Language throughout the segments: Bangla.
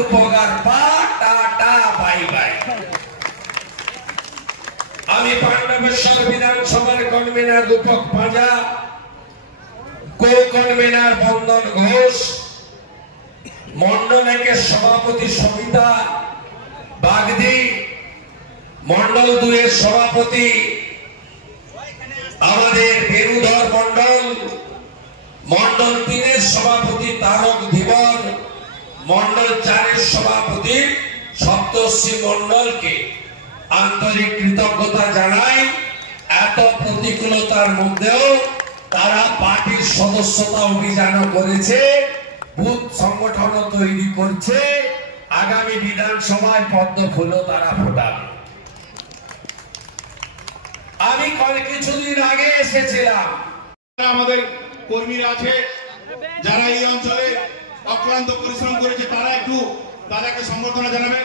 উপকার পা টাটা বাই বাই। আমি পাণ্ডবেশ্বর বিধানসভার কনভেনার দীপক পাঁজা, কো কনভেনার বন্দন ঘোষ, মন্ডল একের সভাপতি সবিতা বাগদি, মন্ডল 2 এর সভাপতি আমাদের বেনুধর মন্ডল, মন্ডল 3 এর সভাপতি তারক ধীবর, মন্ডল 4 এর সভাপতি সপ্তর্ষি মন্ডলকে আন্তরিক কৃতজ্ঞতা জানাই। এত প্রতিকূলতার মধ্যেও তারা পার্টির সদস্যতা অভিযান করেছে, বুথ সংগঠন তৈরি করছে, আগামী বিধানসভায় পদ্ম ফুলও তারা ফোটাবে। আমি কিছুদিন আগে এসেছিলাম, আমাদের কর্মীরা আছে যারা এই অঞ্চলে অক্লান্ত পরিশ্রম করেছে, তারা একটু দাদাকে সম্বর্ধনা জানাবে।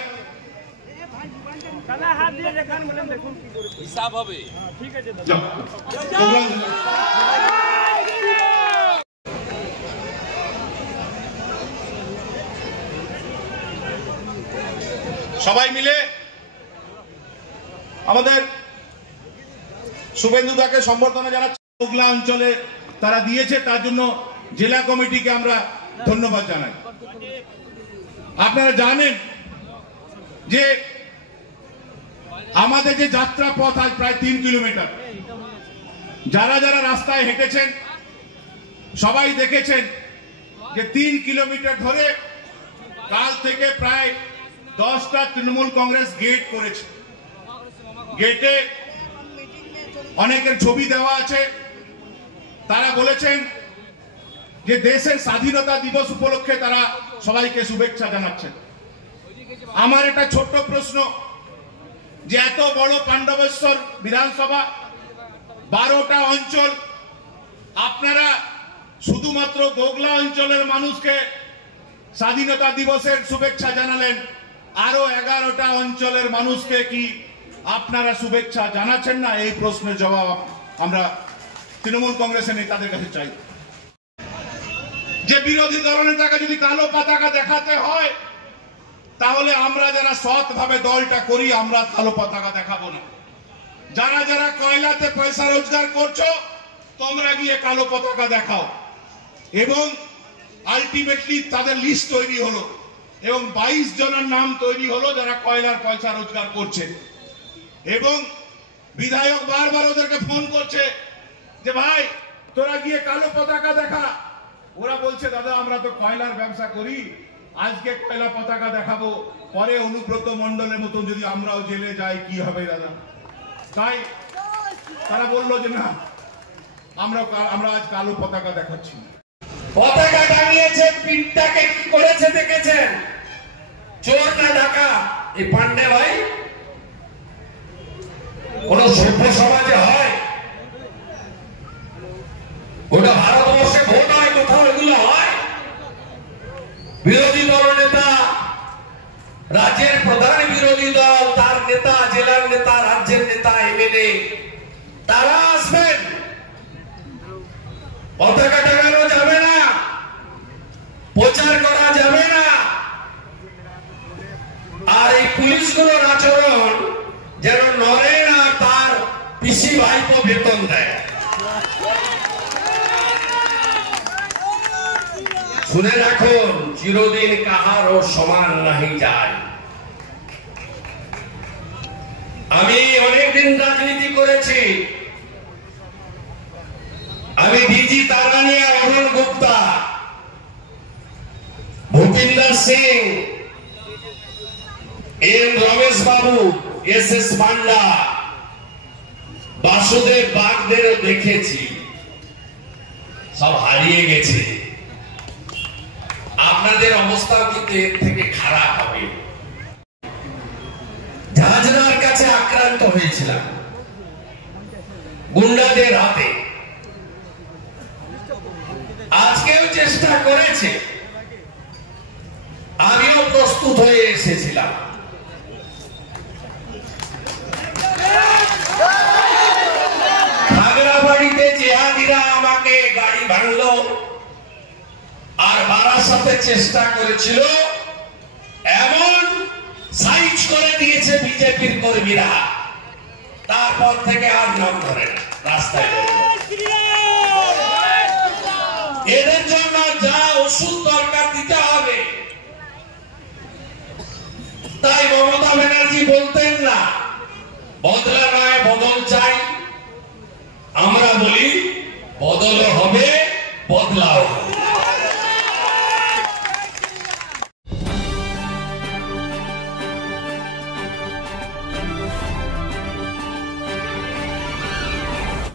সবাই মিলে আমাদের শুভেন্দু দাকে সম্বর্ধনা জানাচ্ছি। মোগলা অঞ্চলে তারা দিয়েছে, তার জন্য জেলা কমিটিকে আমরা ধন্যবাদ জানাই। আপনারা জানেন যে আমাদের যে যাত্রা পথ আজ প্রায় 3 কিলোমিটার, যারা যারা রাস্তায় হেঁটেছেন সবাই দেখেছেন যে 3 কিলোমিটার ধরে কাল থেকে প্রায় 10টা তৃণমূল কংগ্রেস গেট করেছে। গেটে অনেকের ছবি দেওয়া আছে। তারা বলেছেন যে দেশের স্বাধীনতা দিবস উপলক্ষে তারা সবাইকে শুভেচ্ছা জানাচ্ছেন। আমার একটা ছোট্ট প্রশ্ন, যে এত বড় পাণ্ডবেশ্বর বিধানসভা, 12টা অঞ্চল, আপনারা শুধুমাত্র গোগলা অঞ্চলের মানুষকে স্বাধীনতা দিবসের শুভেচ্ছা জানালেন, আরো 11টা অঞ্চলের মানুষকে কি আপনারা শুভেচ্ছা জানাচ্ছেন না? এই প্রশ্নের জবাব আমরা তৃণমূল কংগ্রেসের নেতাদের কাছে চাই। যে বিরোধী দলনেতাকে যদি কালো পতাকা দেখাতে হয়, তাহলে আমরা যারা সৎভাবে দলটা করি আমরা কালো পতাকা দেখাবো না। যারা যারা কয়লাতে পয়সা রোজগার করছো তোমরা গিয়ে কালো পতাকা দেখাও। এবং আলটিমেটলি তাদের লিস্ট তৈরি হলো এবং 22 জনের নাম তৈরি হলো যারা কয়লার পয়সা রোজগার করছে। এবং বিধায়ক বারবার ওদেরকে ফোন করছে যে ভাই তোরা গিয়ে কালো পতাকা দেখা। ওরা বলছে দাদা আমরা তো কয়লার ব্যবসা করি, আজকে কয়লা পতাকা দেখাবো, পরে অনুব্রত মণ্ডলের মতো যদি আমরাও জেলে যাই কি হবে দাদা? তাই তারা বললো যে না, আমরা আজ কালো পতাকা দেখাচ্ছি না। পতাকা টাঙিয়েছে, পিঠটাকে কি করেছে দেখেছেন? চোর না ডাকা? এই পান্ডে ভাই কোন সভ্য সমাজে হয়? গোটা ভারতবর্ষে ভোট হয়, কোথাও এগুলো হয়? বিরোধী দল নেতা, রাজ্যের প্রধান বিরোধী দল, তার নেতা, জেলার নেতা, রাজ্যের নেতা, এমএলএ, তারা আসবেন, পতাকা টাঙানো যাবে না, প্রচার করা যাবে না। আর এই পুলিশগুলোর আচরণ যেন নরে না তার পিসি ভাইপো বেতন দেয়। শুনে রাখুন, চিরদিন কাহারও সমান নাহি যায়। আমি অনেকদিন রাজনীতি করেছি। আমি ডিজি তারানিয়া, অরুণ গুপ্তা, ভূপিন্দর সিং, এন রমেশ বাবু, এস পান্ডা, বাসুদেব বাগদেরও দেখেছি, সব হারিয়ে গেছে। আপনাদের অবস্থাও কিন্তু এর থেকে খারাপ হবে। জাহাজরার কাছে আক্রান্ত হয়েছিলাম গুন্ডাদের হাতে। আজকেও চেষ্টা করেছে, আমিও প্রস্তুত হয়ে এসেছিলাম। খাগড়াবাড়িতে জেহাদিরা আমাকে গাড়ি ভাঙলো আর বারাসাতে চেষ্টা করেছিল বিজেপির কর্মীরা তারপর থেকে আর নাম ধরে না, রাস্তায় বের হয়। এদের জন্য যা ওষুধ দরকার দিতে হবে, তাই মমতা ব্যানার্জি বলতেন না বদলা নয় বদল চাই, আমরা বলি বদল হবে, বদলাও হবে।